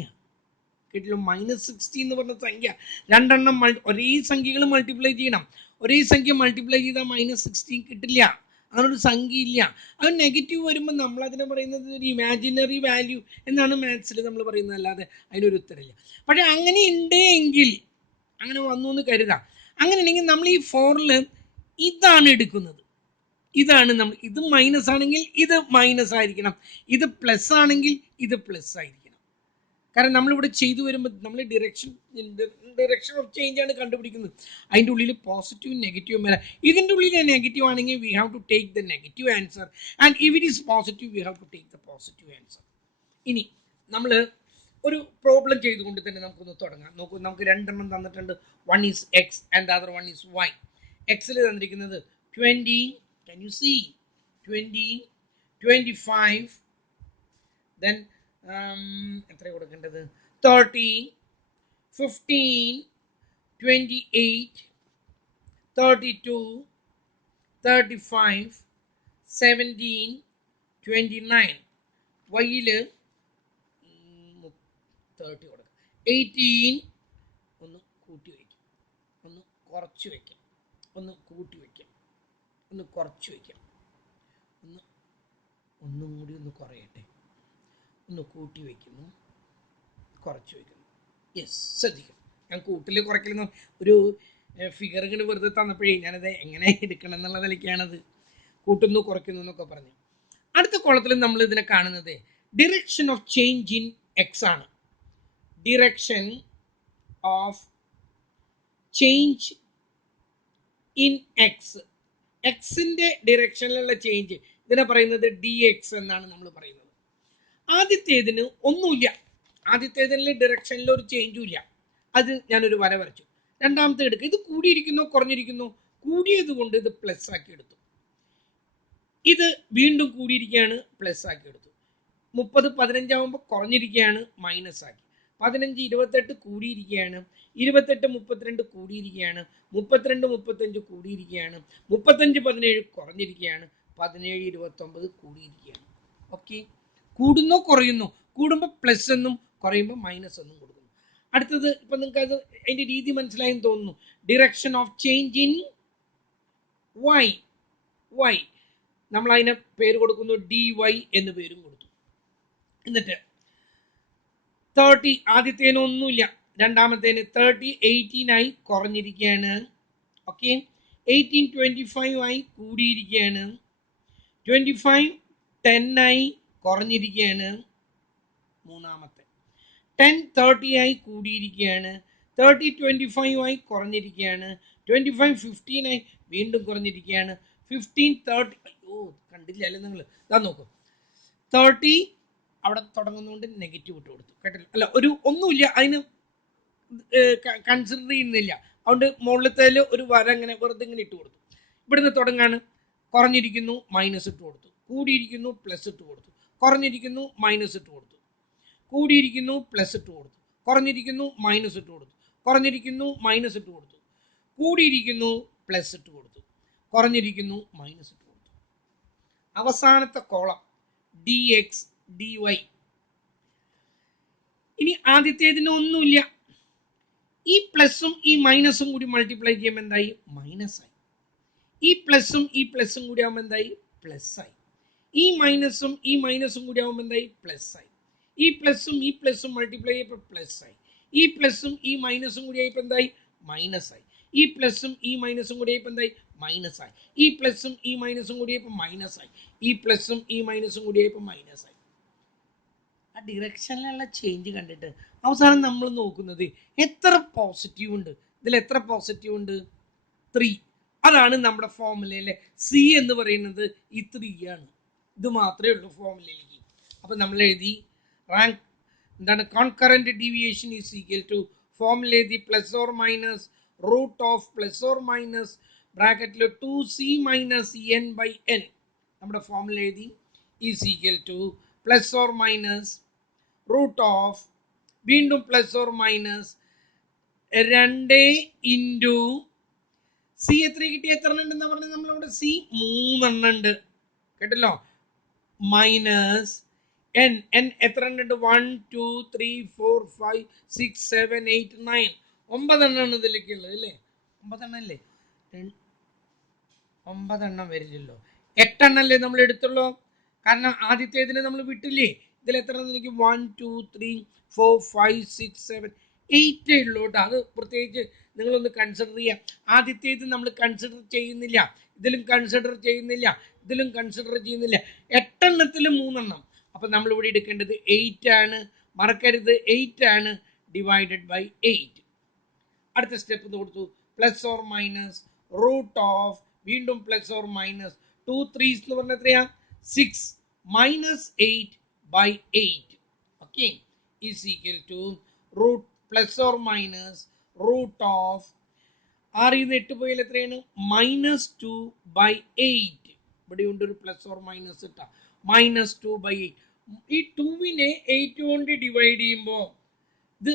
കേട്ടില്ലോ? -16 എന്ന് പറഞ്ഞ സംഖ്യ രണ്ടെണ്ണം ഒരേ സംഖ്യകൾ മൾട്ടിപ്ലൈ ചെയ്യണം. ഒരേ സംഖ്യ മൾട്ടിപ്ലൈ ചെയ്താൽ -16 കിട്ടില്ല. അങ്ങനൊരു സംഖ്യ ഇല്ല. അത് നെഗറ്റീവ് വരുമ്പോൾ നമ്മൾ അതിനെ പറയുന്നത് ഒരു ഇമാജിനറി വാല്യൂ എന്നാണ് മാത്സിൽ നമ്മൾ പറയുന്നത്, അല്ലാതെ അതിനൊരു ഉത്തരമില്ല. പക്ഷെ അങ്ങനെ ഉണ്ട് എങ്കിൽ, അങ്ങനെ വന്നു എന്ന് കരുതാം. അങ്ങനെ ഉണ്ടെങ്കിൽ നമ്മൾ ഈ 4ൽ ഇതാണ് എടുക്കുന്നത്. ഇതാണ് നമ്മൾ, ഇത് മൈനസ് ആണെങ്കിൽ ഇത് മൈനസ് ആയിരിക്കണം, ഇത് പ്ലസ് ആണെങ്കിൽ ഇത് പ്ലസ് ആയിരിക്കണം. കാരണം നമ്മളിവിടെ ചെയ്തു വരുമ്പോൾ നമ്മൾ ഡിറക്ഷൻ ഓഫ് ചേഞ്ച് ആണ് കണ്ടുപിടിക്കുന്നത്. അതിൻ്റെ ഉള്ളിൽ പോസിറ്റീവും നെഗറ്റീവും വരാം. ഇതിൻ്റെ ഉള്ളിൽ നെഗറ്റീവ് ആണെങ്കിൽ we have to take the negative answer, and if it is positive we have to take the positive answer. ഇനി നമ്മൾ ഒരു പ്രോബ്ലം ചെയ്തുകൊണ്ട് തന്നെ നമുക്കൊന്ന് തുടങ്ങാം. നോക്കൂ, നമുക്ക് രണ്ടെണ്ണം തന്നിട്ടുണ്ട്. One is X and the other one is Y. എക്സിൽ തന്നിരിക്കുന്നത് 20, can you see 20, 25, then എത്ര കൊടുക്കേണ്ടത് 30, 15, 28, 32, 35, 17, 29. വൈയിൽ 30 കൊടുക്കുക. 18 ഒന്ന് കൂട്ടി വയ്ക്കാം, ഒന്ന് കുറച്ച് വയ്ക്കാം, ഒന്ന് കൂട്ടി വയ്ക്കാം, ഒന്ന് കുറച്ച് വയ്ക്കാം, ഒന്നും കൂടി ഒന്ന് കുറയട്ടെ, ഒന്ന് കൂട്ടി വയ്ക്കുന്നു, കുറച്ച് വയ്ക്കുന്നു. യെസ്, ശ്രദ്ധിക്കും. ഞാൻ കൂട്ടിൽ കുറയ്ക്കുന്ന ഒരു ഫിഗർ ഇങ്ങനെ വെറുതെ തന്നപ്പോഴേ ഞാനത് എങ്ങനെ എടുക്കണം എന്നുള്ള നിലയ്ക്കാണത് കൂട്ടുന്നു കുറയ്ക്കുന്നു എന്നൊക്കെ പറഞ്ഞു. അടുത്ത കോളത്തിൽ നമ്മൾ ഇതിനെ കാണുന്നത് direction of change in X ആണ്. Direction of change in X, എക്സിന്റെ ഡിറക്ഷനിലുള്ള ചേഞ്ച്, ഇതിനെ പറയുന്നത് dx എന്നാണ് നമ്മൾ പറയുന്നത്. ആദ്യത്തേതിന് ഒന്നുമില്ല, ആദ്യത്തേതിൽ ഡിറക്ഷനിൽ ഒരു ചേഞ്ചും ഇല്ല, അത് ഞാനൊരു വര വരച്ചു. രണ്ടാമത്തെ എടുക്കുക, ഇത് കൂടിയിരിക്കുന്നു കുറഞ്ഞിരിക്കുന്നു, കൂടിയത് കൊണ്ട് ഇത് പ്ലസ് ആക്കി എടുത്തു, ഇത് വീണ്ടും കൂടിയിരിക്കുകയാണ് പ്ലസ് ആക്കി എടുത്തു. 30 15 ആകുമ്പോൾ കുറഞ്ഞിരിക്കുകയാണ് മൈനസ് ആക്കി. 15 28 കൂടിയിരിക്കുകയാണ്, 28 32 കൂടിയിരിക്കുകയാണ്, 32 35 കൂടിയിരിക്കുകയാണ്, 35 17 കുറഞ്ഞിരിക്കുകയാണ്, 17 29 കൂടിയിരിക്കുകയാണ്. ഓക്കെ, കൂടുന്നോ കുറയുന്നു, കൂടുമ്പോൾ പ്ലസ് എന്നും കുറയുമ്പോൾ മൈനസ് എന്നും കൊടുക്കുന്നു. അടുത്തത് ഇപ്പം നിങ്ങൾക്ക് അത് അതിൻ്റെ രീതി മനസ്സിലായെന്ന് തോന്നുന്നു. Direction of change in Y. Y നമ്മൾ അതിനെ പേര് കൊടുക്കുന്നു dy എന്ന് പേരും കൊടുത്തു. എന്നിട്ട് 30 ആദ്യത്തേനൊന്നുമില്ല, രണ്ടാമത്തേന് 30 18 ആയി കുറഞ്ഞിരിക്കുകയാണ്. ഓക്കെ, 18 25 ആയി കൂടിയിരിക്കുകയാണ്, 25 10 ആയി കുറഞ്ഞിരിക്കുകയാണ്. മൂന്നാമത്തെ 10 30 ആയി കൂടിയിരിക്കുകയാണ്, 30 25 ആയി കുറഞ്ഞിരിക്കുകയാണ്, 25 15 ആയി വീണ്ടും കുറഞ്ഞിരിക്കുകയാണ്, 15 30 അയ്യോ കണ്ടില്ല അല്ലേ നിങ്ങൾ, ഇതാ നോക്കും 30 അവിടെ തുടങ്ങുന്നതുകൊണ്ട് നെഗറ്റീവ് ഇട്ട് കൊടുത്തു, കേട്ടില്ല? അല്ല, ഒരു ഒന്നുമില്ല, അതിന് കൺസിഡർ ചെയ്യുന്നില്ല, അതുകൊണ്ട് മുകളിലത്തേൽ ഒരു വര ഇങ്ങനെ വെറുതെ ഇങ്ങനെ ഇട്ട് കൊടുത്തു. ഇവിടുന്ന് തുടങ്ങാണ്, കുറഞ്ഞിരിക്കുന്നു മൈനസ് ഇട്ട് കൊടുത്തു, കൂടിയിരിക്കുന്നു പ്ലസ് ഇട്ട് കൊടുത്തു, കുറഞ്ഞിരിക്കുന്നു മൈനസ് ഇട്ട് കൊടുത്തു, കൂടിയിരിക്കുന്നു പ്ലസ് ഇട്ട് കൊടുത്തു, കുറഞ്ഞിരിക്കുന്നു മൈനസ് ഇട്ട് കൊടുത്തു, കുറഞ്ഞിരിക്കുന്നു മൈനസ് ഇട്ട് കൊടുത്തു, കൂടിയിരിക്കുന്നു പ്ലസ് ഇട്ട് കൊടുത്തു, കുറഞ്ഞിരിക്കുന്നു, മൈനസ് ഇട്ട് കൊടുത്തു. അവസാനത്തെ column D X D Y. ഇനി ആദ്യത്തേതിന് ഒന്നുമില്ല, ഈ പ്ലസും ഈ മൈനസും കൂടി മൾട്ടിപ്ലൈ ചെയ്യുമ്പോൾ എന്തായി? മൈനസ് ആയി. ഈ പ്ലസും ഈ പ്ലസും കൂടി ആകുമ്പോൾ എന്തായി? പ്ലസ് ആയി. ഈ മൈനസും കൂടി ആകുമ്പോൾ എന്തായി? പ്ലസ് ആയി. ഈ പ്ലസും മൾട്ടിപ്ലൈ ചെയ്യപ്പോൾ പ്ലസ് ആയി. ഈ പ്ലസും ഈ മൈനസും കൂടി ആയപ്പോൾ എന്തായി? മൈനസ് ആയി. ഈ പ്ലസും ഈ മൈനസും കൂടി ആയപ്പോൾ എന്തായി? മൈനസ് ആയി. ഈ പ്ലസും ഈ മൈനസും കൂടി ആയപ്പോൾ മൈനസ് ആയി. ഈ പ്ലസും ഈ മൈനസും കൂടി ആയപ്പോൾ മൈനസ് ആയി. ആ ഡിറക്ഷനിലുള്ള ചേഞ്ച് കണ്ടിട്ട് അവസാനം നമ്മൾ നോക്കുന്നത് എത്ര പോസിറ്റീവ് ഉണ്ട്. ഇതിൽ എത്ര പോസിറ്റീവ് ഉണ്ട്? 3. അതാണ് നമ്മുടെ ഫോർമുലയിലെ സി എന്ന് പറയുന്നത് ഈ 3 ആണ്. ഇത് മാത്രമേ ഉള്ളൂ ഫോർമുലയിലേക്ക്. അപ്പൊ നമ്മൾ എഴുതി റാങ്ക് എന്താണ്? Concurrent deviation is equal to formula എഴുതി plus or minus root of plus or minus ബ്രാക്കറ്റിൽ 2c മൈനസ് n ബൈ n. നമ്മുടെ ഫോർമുല എഴുതി is equal to plus or minus root of വീണ്ടും plus or minus 2 into C എത്ര കിട്ടി? എത്ര ഉണ്ടെന്ന് പറഞ്ഞാൽ നമ്മളവിടെ സി 3 എണ്ണം ഉണ്ട് കേട്ടല്ലോ. Minus N. എൻ എത്ര ഉണ്ട്? 1 2 3 4 5 6 7 8 9. 9 എണ്ണമാണ് ഇതിലേക്ക് ഉള്ളത് അല്ലേ? 9 എണ്ണം അല്ലേ? 9 എണ്ണം വരില്ലല്ലോ. 8 എണ്ണം അല്ലേ നമ്മൾ എടുത്തുള്ളൂ? കാരണം ആദ്യത്തേതിനെ നമ്മൾ വിട്ടില്ലേ. ഇതിൽ എത്ര? എനിക്ക് 1 2 3 4 5 6 7 8 ഉള്ളൂ കേട്ടോ. അത് പ്രത്യേകിച്ച് നിങ്ങളൊന്ന് കൺസിഡർ ചെയ്യുക. ആദ്യത്തേത് നമ്മൾ കൺസിഡർ ചെയ്യുന്നില്ല, ഇതിലും കൺസിഡർ ചെയ്യുന്നില്ല, ഇതിലും കൺസിഡർ ചെയ്യുന്നില്ല. 8 എണ്ണത്തിൽ 3 എണ്ണം. അപ്പൊ നമ്മൾ ഇവിടെ എടുക്കേണ്ടത് 8 ആണ്. മറക്കരുത് 8 ആണ് ഡിവൈഡഡ് ബൈ 8. അടുത്ത സ്റ്റെപ്പ് കൊടുത്തു plus or minus root of വീണ്ടും പ്ലസ് ഓർ മൈനസ് 2 3 എന്ന് പറഞ്ഞാൽ എത്രയാ? 6 minus 8 by 8. Okay, is equal to root plus or minus root of 6 8 പോയാൽ എത്രയാണ്? Minus 2 by 8. ഇവിടെ ഉണ്ട് ഒരു പ്ലസ് ഓർ മൈനസ് ഇട്ടാ. Minus 2 by 8. ഈ 2വിനെ 8 കൊണ്ട് ഡിവൈഡ് ചെയ്യുമ്പോൾ ഇത്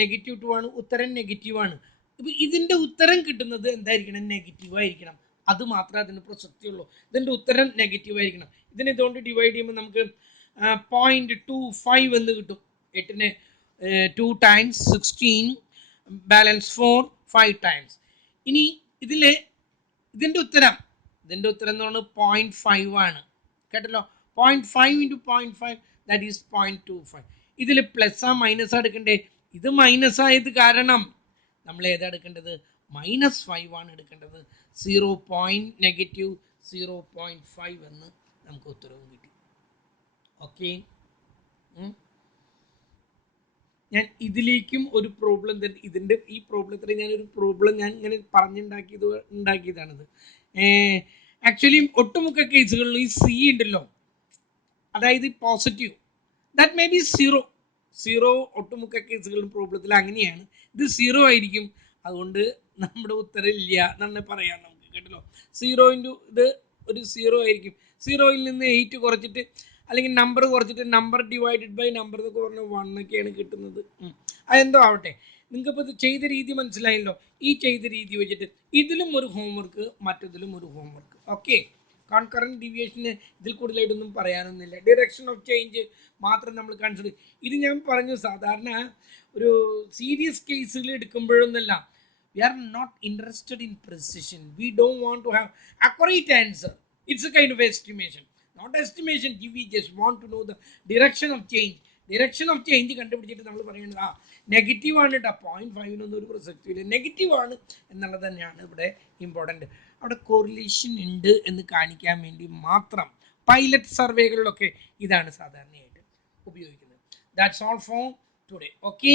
നെഗറ്റീവ് 2 ആണ്. ഉത്തരം നെഗറ്റീവ് ആണ്. ഇപ്പൊ ഇതിന്റെ ഉത്തരം കിട്ടുന്നത് എന്തായിരിക്കണം? നെഗറ്റീവ് ആയിരിക്കണം. അത് മാത്രമേ അതിന് പ്രസക്തിയുള്ളൂ. ഇതിന്റെ ഉത്തരം നെഗറ്റീവ് ആയിരിക്കണം. ഇതിനെ ഇതുകൊണ്ട് ഡിവൈഡ് ചെയ്യുമ്പോൾ നമുക്ക് 0.25 എന്ന് കിട്ടും. 8നെ 2 ടൈംസ് 16 ബാലൻസ് 4 5 ടൈംസ്. ഇനി ഇതിന്റെ ഉത്തരം എന്ന് പറയുന്നത് 0.5 ആണ് കേട്ടല്ലോ. 0.5 into 0.5 that is 0.25. ഇതിൽ പ്ലസ് ആ മൈനസ് എടുക്കണ്ടേ? ഇത് മൈനസ് ആയത് കാരണം നമ്മൾ ഏതാ എടുക്കേണ്ടത്? -5 ആണ് എടുക്കേണ്ടത്. -0.5 എന്ന് നമുക്ക് ഉത്തരവും കിട്ടി. ഓക്കെ, ഞാൻ ഇതിലേക്കും ഒരു പ്രോബ്ലം തന്നെ, ഇതിന്റെ ഈ പ്രോബ്ലത്തിൽ ഞാനൊരു പ്രോബ്ലം ഞാൻ ഇങ്ങനെ ഉണ്ടാക്കിയതാണിത്. ആക്ച്വലി ഒട്ടുമുക്ക കേസുകളിലും ഈ സി ഉണ്ടല്ലോ, അതായത് പോസിറ്റീവ്, ദാറ്റ് മേ ബി 0 ഒട്ടുമുക്ക കേസുകളിലും പ്രോബ്ലത്തിൽ അങ്ങനെയാണ്. ഇത് 0 ആയിരിക്കും. അതുകൊണ്ട് നമ്മുടെ ഉത്തരം ഇല്ല തന്നെ പറയാം നമുക്ക് കേട്ടല്ലോ. 0 ഇൻറ്റു ഇത് ഒരു 0 ആയിരിക്കും. 0യിൽ നിന്ന് 8 കുറച്ചിട്ട് അല്ലെങ്കിൽ നമ്പർ കുറച്ചിട്ട് നമ്പർ ഡിവൈഡഡ് ബൈ നമ്പർ എന്നൊക്കെ പറഞ്ഞാൽ 1 ഒക്കെയാണ് കിട്ടുന്നത്. അതെന്തോ ആവട്ടെ, നിങ്ങൾക്കിപ്പോൾ ഇത് ചെയ്ത രീതി മനസ്സിലായല്ലോ. ഈ ചെയ്ത രീതി വെച്ചിട്ട് ഇതിലും ഒരു ഹോംവർക്ക്, മറ്റതിലും ഒരു ഹോംവർക്ക്. ഓക്കെ, കോൺകറന്റ് ഡീവിയേഷന് ഇതിൽ കൂടുതലായിട്ടൊന്നും പറയാനൊന്നുമില്ല. ഡയറക്ഷൻ ഓഫ് ചേഞ്ച് മാത്രം നമ്മൾ കൺസിഡർ. ഇത് ഞാൻ പറഞ്ഞു, സാധാരണ ഒരു സീരിയസ് കേസുകൾ എടുക്കുമ്പോഴൊന്നല്ല. We are not interested in precision. We don't want to have accurate answer. It's a kind of estimation. Not estimation, we just want to know the direction of change. Direction of change കണ്ടുപിടിച്ചിട്ട് നമ്മൾ പറയുന്നത് negative ആണ് കേട്ടോ. 0.5 ഒരു പ്രസക്തിയില്ല, negative ആണ് എന്നുള്ളത് തന്നെയാണ് ഇവിടെ ഇമ്പോർട്ടൻറ്റ്. അവിടെ കോറിലേഷൻ ഉണ്ട് എന്ന് കാണിക്കാൻ വേണ്ടി മാത്രം പൈലറ്റ് സർവേകളിലൊക്കെ ഇതാണ് സാധാരണയായിട്ട് ഉപയോഗിക്കുന്നത്. That's all for today. Okay.